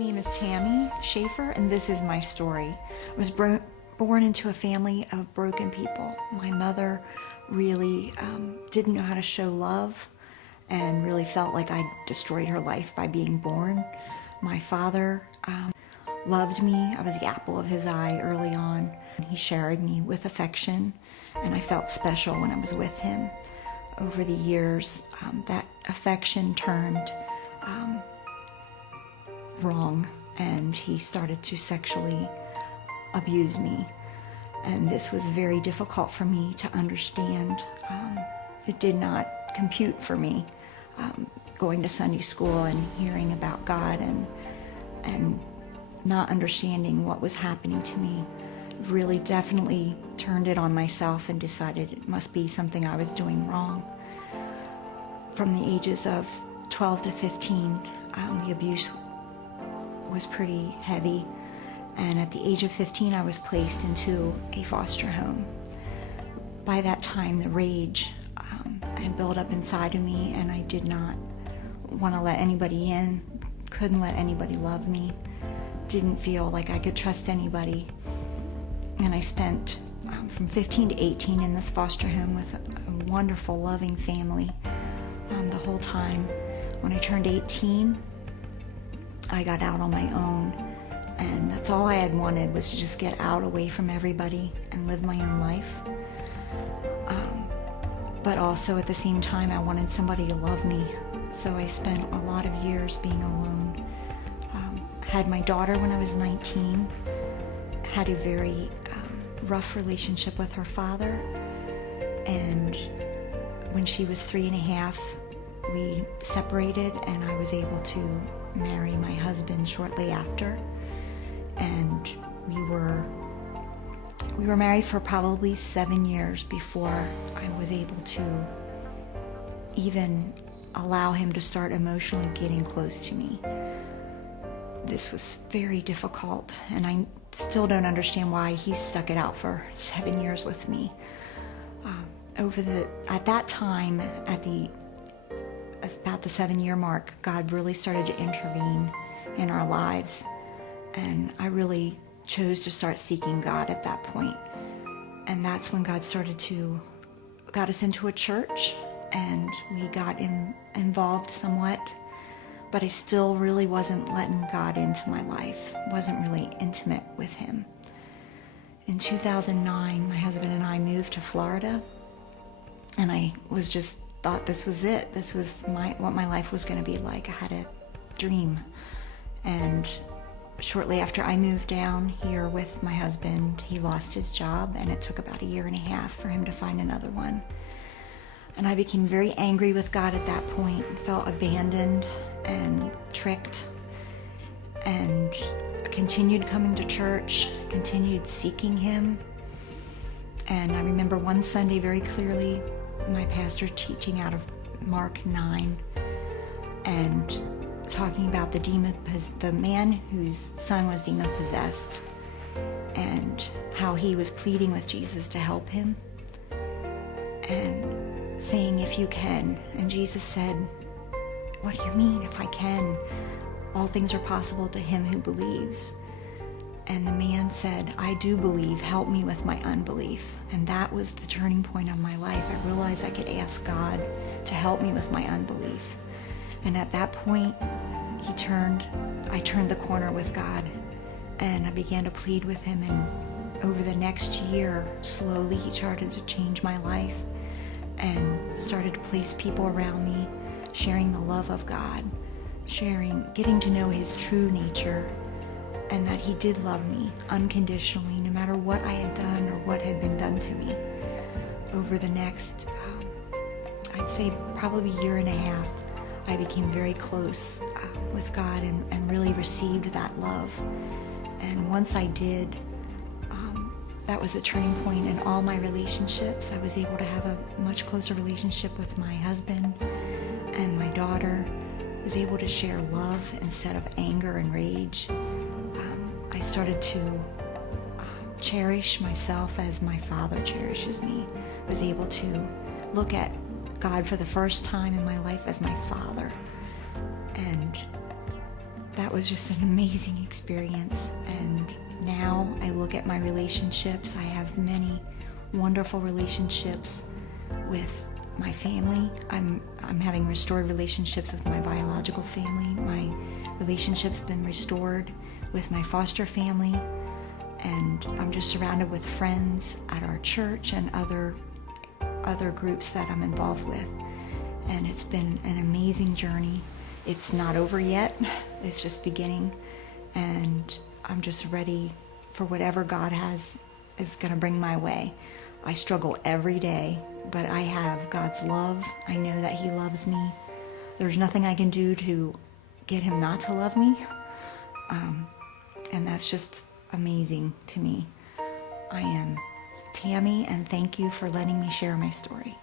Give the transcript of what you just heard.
name is Tammy Schaefer, and this is my story. I was born into a family of broken people. My mother really didn't know how to show love and really felt like I destroyed her life by being born. My father loved me. I was the apple of his eye early on. He showered me with affection, and I felt special when I was with him. Over the years, that affection turned wrong, and he started to sexually abuse me. And this was very difficult for me to understand. It did not compute for me, going to Sunday school and hearing about God and not understanding what was happening to me. Really definitely turned it on myself and decided it must be something I was doing wrong. From the ages of 12 to 15, the abuse was pretty heavy, and at the age of 15 I was placed into a foster home. By that time the rage had built up inside of me, and I did not want to let anybody in, couldn't let anybody love me, didn't feel like I could trust anybody. And I spent from 15 to 18 in this foster home with a wonderful, loving family the whole time. When I turned 18, I got out on my own, and that's all I had wanted, was to just get out away from everybody and live my own life. But also at the same time, I wanted somebody to love me. So I spent a lot of years being alone. Had my daughter when I was 19, had a very rough relationship with her father, and when she was 3.5, we separated, and I was able to marry my husband shortly after. And we were married for probably 7 years before I was able to even allow him to start emotionally getting close to me. This was very difficult, and I still don't understand why he stuck it out for 7 years with me. At that time, at about the 7-year mark, God really started to intervene in our lives, and I really chose to start seeking God at that point. And that's when God got us into a church, and we got involved somewhat, but I still really wasn't letting God into my life, wasn't really intimate with him. In 2009, my husband and I moved to Florida, and I thought this was it. This was what my life was going to be like. I had a dream. And shortly after I moved down here with my husband, he lost his job, and it took about 1.5 years for him to find another one. And I became very angry with God at that point, felt abandoned and tricked, and continued coming to church, continued seeking him. And I remember one Sunday very clearly, my pastor teaching out of Mark 9 and talking about the man whose son was demon-possessed, and how he was pleading with Jesus to help him and saying, "If you can." And Jesus said, "What do you mean, if I can? All things are possible to him who believes." And the man said, "I do believe, help me with my unbelief." And that was the turning point of my life. I realized I could ask God to help me with my unbelief. And at that point, I turned the corner with God, and I began to plead with him. And over the next year, slowly he started to change my life and started to place people around me, sharing the love of God, getting to know his true nature, and that he did love me unconditionally, no matter what I had done or what had been done to me. Over the next, I'd say probably 1.5 years, I became very close with God and really received that love. And once I did, that was a turning point in all my relationships. I was able to have a much closer relationship with my husband and my daughter. I was able to share love instead of anger and rage. I started to cherish myself as my father cherishes me. I was able to look at God for the first time in my life as my father. And that was just an amazing experience. And now I look at my relationships. I have many wonderful relationships with my family. I'm having restored relationships with my biological family. My relationship's been restored with my foster family. And I'm just surrounded with friends at our church and other groups that I'm involved with. And it's been an amazing journey. It's not over yet. It's just beginning. And I'm just ready for whatever God is going to bring my way. I struggle every day, but I have God's love. I know that He loves me. There's nothing I can do to get Him not to love me. And that's just amazing to me. I am Tammy, and thank you for letting me share my story.